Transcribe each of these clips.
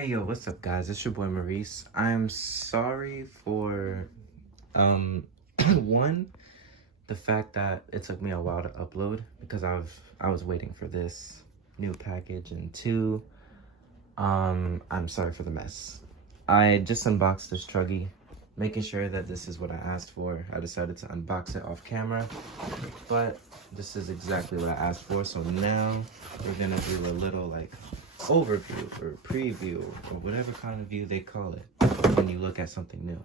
Hey yo, what's up guys? It's your boy Maurice. I'm sorry for um one, the fact that it took me a while to upload because I was waiting for this new package, and two, I'm sorry for the mess. I just unboxed this Truggy, making sure that this is what I asked for. I decided to unbox it off camera, but this is exactly what I asked for. So now we're gonna do a little like overview or preview or whatever kind of view they call it when you look at something new.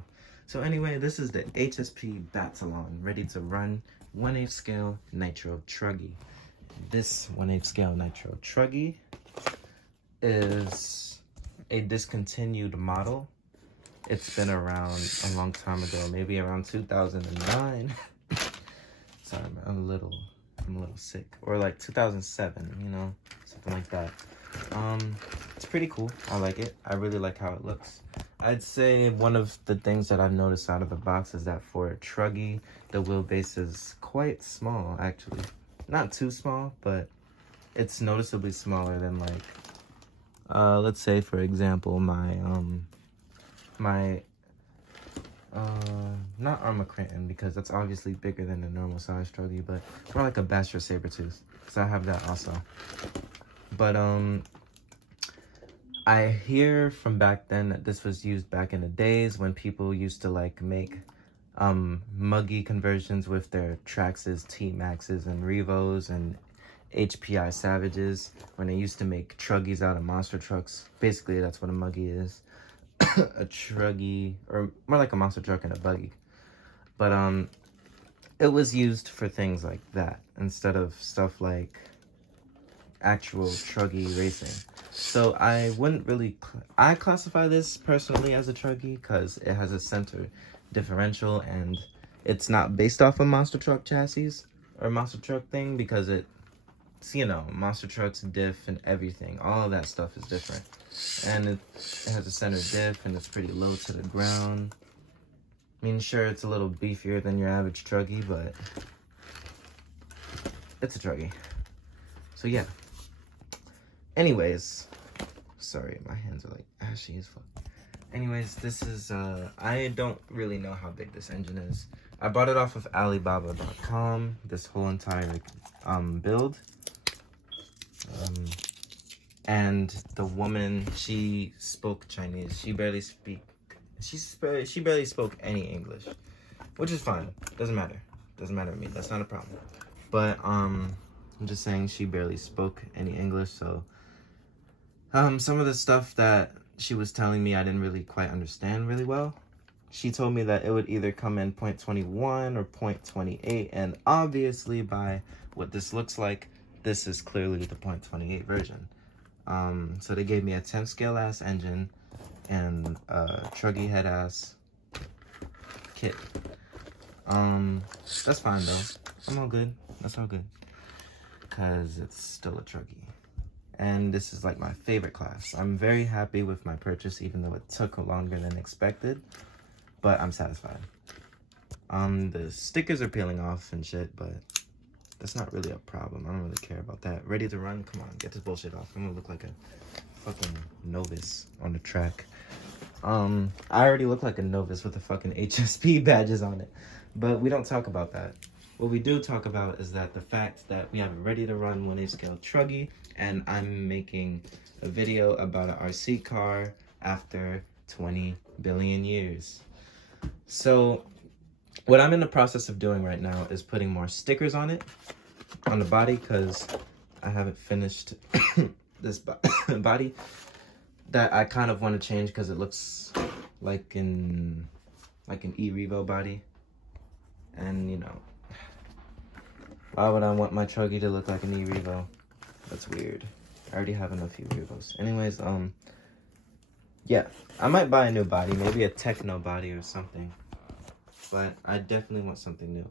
So anyway, this is the HSP Batalon, ready to run 1/8 scale Nitro Truggy. This 1/8 scale Nitro Truggy is a discontinued model. It's been around a long time ago, maybe around 2009. Sorry, I'm a little sick. Or like 2007, you know, something like that. It's pretty cool. I like it. I really like how it looks. I'd say one of the things that I've noticed out of the box is that for a Truggy, the wheelbase is quite small, actually. Not too small, but it's noticeably smaller than like, let's say for example, not Armor Cranton, because that's obviously bigger than the normal size Truggy, but more like a Bastra Sabertooth, because I have that also. But I hear from back then that this was used back in the days when people used to like make muggy conversions with their Traxxas, T-Maxes, and Revos, and HPI Savages, when they used to make Truggies out of monster trucks. Basically, that's what a muggy is. A Truggy, or more like a monster truck and a buggy. But it was used for things like that instead of stuff like actual Truggy racing. So I wouldn't really, I classify this personally as a Truggy because it has a center differential and it's not based off a monster truck chassis or monster truck thing, because it's, you know, monster trucks, diff, and everything, all of that stuff is different. And it has a center diff and it's pretty low to the ground. I mean, sure, it's a little beefier than your average Truggy, but it's a Truggy. So yeah. Anyways, sorry, my hands are like ashy as fuck. Anyways, this is, I don't really know how big this engine is. I bought it off of Alibaba.com, this whole entire build. And the woman, she spoke Chinese. She barely spoke any English, which is fine. Doesn't matter. Doesn't matter to me. That's not a problem. But I'm just saying she barely spoke any English, so some of the stuff that she was telling me I didn't really quite understand really well. She told me that it would either come in 0.21 or 0.28, and obviously by what this looks like, this is clearly the 0.28 version. So they gave me a 10 scale ass engine and a Truggy head ass kit. That's fine though. I'm all good. That's all good. Cause it's still a Truggy. And this is like my favorite class. I'm very happy with my purchase, even though it took longer than expected, but I'm satisfied. The stickers are peeling off and shit, but that's not really a problem. I don't really care about that. Ready to run? Come on, get this bullshit off. I'm gonna look like a fucking novice on the track. I already look like a novice with the fucking HSP badges on it, but we don't talk about that. What we do talk about is that the fact that we have a ready to run 1/8 scale Truggy, and I'm making a video about an RC car after 20 billion years. So what I'm in the process of doing right now is putting more stickers on it, on the body, because I haven't finished this body that I kind of want to change because it looks like an E-Revo body. And you know, why would I want my Truggy to look like an E-Revo? That's weird. I already have enough E-Revos. Anyways, yeah, I might buy a new body, maybe a techno body or something. But I definitely want something new.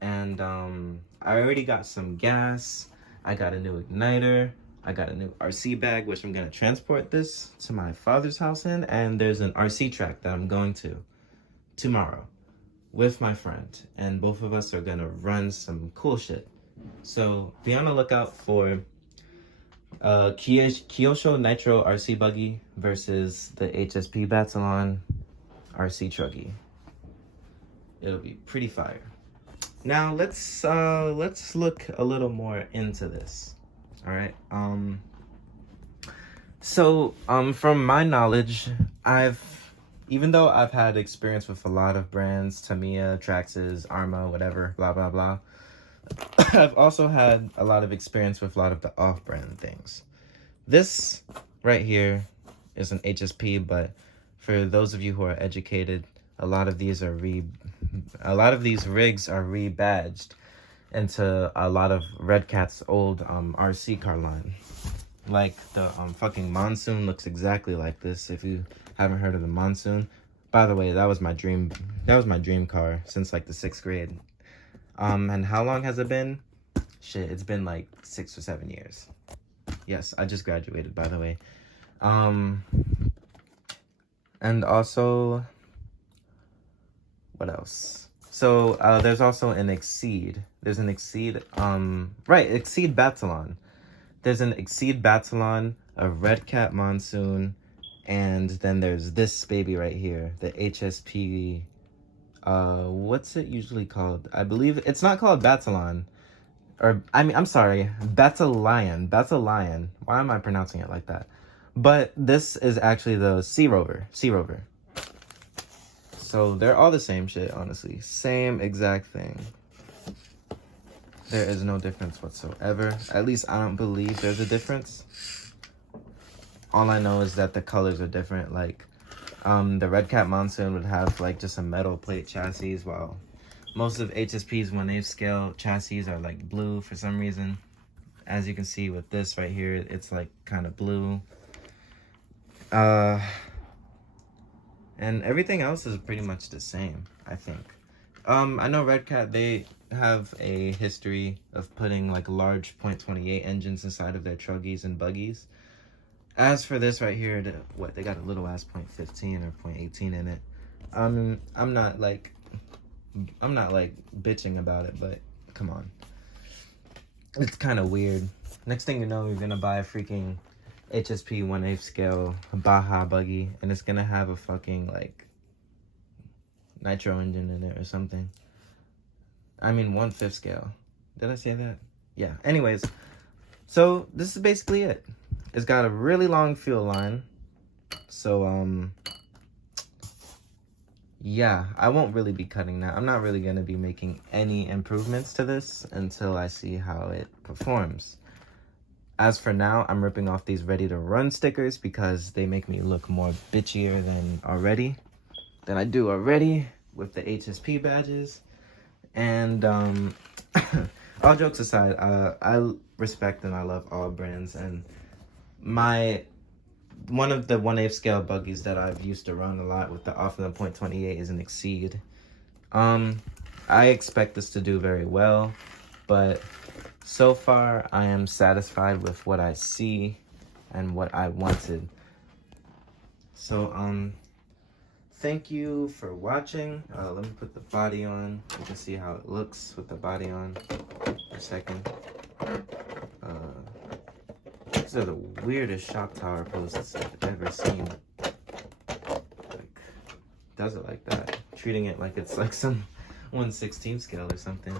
And I already got some gas. I got a new igniter. I got a new RC bag, which I'm gonna transport this to my father's house in. And there's an RC track that I'm going to tomorrow with my friend. And both of us are gonna run some cool shit. So be on the lookout for Kyosho Nitro RC buggy versus the HSP Batalon RC Truggy. It'll be pretty fire. Now let's look a little more into this. All right. From my knowledge, even though I've had experience with a lot of brands, Tamiya, Traxxas, Arma, whatever, blah blah blah, I've also had a lot of experience with a lot of the off-brand things. This right here is an HSP, but for those of you who are educated, a lot of these rigs are rebadged into a lot of Red Cat's old RC car line. Like the fucking Monsoon looks exactly like this. If you haven't heard of the Monsoon, by the way, that was my dream car since like the 6th grade. And how long has it been? Shit, it's been like 6 or 7 years. Yes, I just graduated, by the way. And also, what else? So there's also an Exceed. There's an Exceed, Exceed Batalon. There's an Exceed Batalon, a Red Cat Monsoon, and then there's this baby right here, the HSP, what's it usually called? I believe it's not called Batalon, or I'm sorry, Battalion. Why am I pronouncing it like that? But this is actually the Sea Rover. So they're all the same shit, honestly. Same exact thing. There is no difference whatsoever. At least I don't believe there's a difference. All I know is that the colors are different. Like, the Red Cat Monsoon would have like just a metal plate chassis, while most of HSP's 1/8 scale chassis are like blue for some reason. As you can see with this right here, it's like kind of blue. And everything else is pretty much the same, I think. I know Red Cat, they have a history of putting like large .28 engines inside of their truggies and buggies. As for this right here, they got a little ass .15 or .18 in it. I'm not like bitching about it, but come on. It's kind of weird. Next thing you know, you're gonna buy a freaking HSP 1/8 scale Baja buggy, and it's gonna have a fucking like Nitro engine in it or something. I mean 1/5 scale. Did I say that? Yeah. Anyways, so this is basically it. It's got a really long fuel line. So yeah, I won't really be cutting that. I'm not really gonna be making any improvements to this until I see how it performs. As for now, I'm ripping off these ready to run stickers because they make me look more bitchier than I do already with the HSP badges. And all jokes aside, I respect and I love all brands, and one of the 1/8 scale buggies that I've used to run a lot with the off of the .28 is an Exceed. I expect this to do very well, but so far I am satisfied with what I see and what I wanted. So thank you for watching. Let me put the body on. You can see how it looks with the body on for a second. These are the weirdest shock tower posts I've ever seen. Like, does it like that? Treating it like it's like some 1/16 scale or something.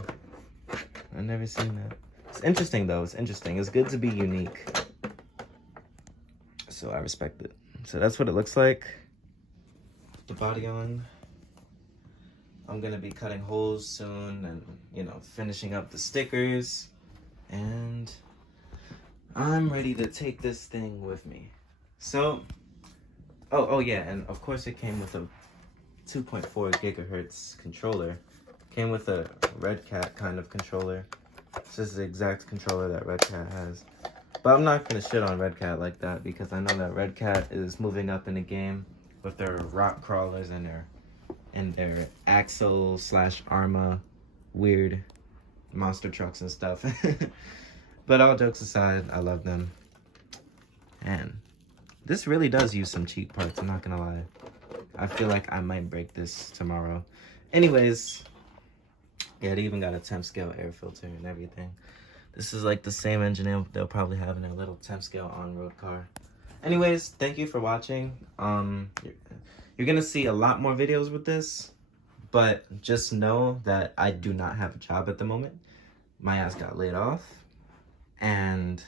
I've never seen that. It's interesting though. It's interesting. It's good to be unique. So I respect it. So that's what it looks like. The body on. I'm gonna be cutting holes soon and, you know, finishing up the stickers, and I'm ready to take this thing with me. So oh yeah, and of course it came with a 2.4 gigahertz controller. Came with a Red Cat kind of controller. This is the exact controller that Red Cat has. But I'm not gonna shit on Red Cat like that, because I know that Red Cat is moving up in the game with their rock crawlers and their axle / Arma weird monster trucks and stuff. But all jokes aside, I love them. And this really does use some cheap parts, I'm not gonna lie. I feel like I might break this tomorrow. Anyways, yeah, they even got a 10 scale air filter and everything. This is like the same engine they'll probably have in their little 10 scale on-road car. Anyways, thank you for watching. You're gonna see a lot more videos with this, but just know that I do not have a job at the moment. My ass got laid off, and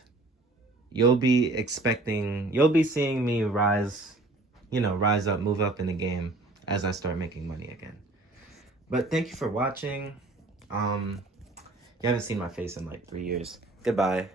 you'll be seeing me rise up, move up in the game as I start making money again. But thank you for watching. You haven't seen my face in like 3 years. Goodbye.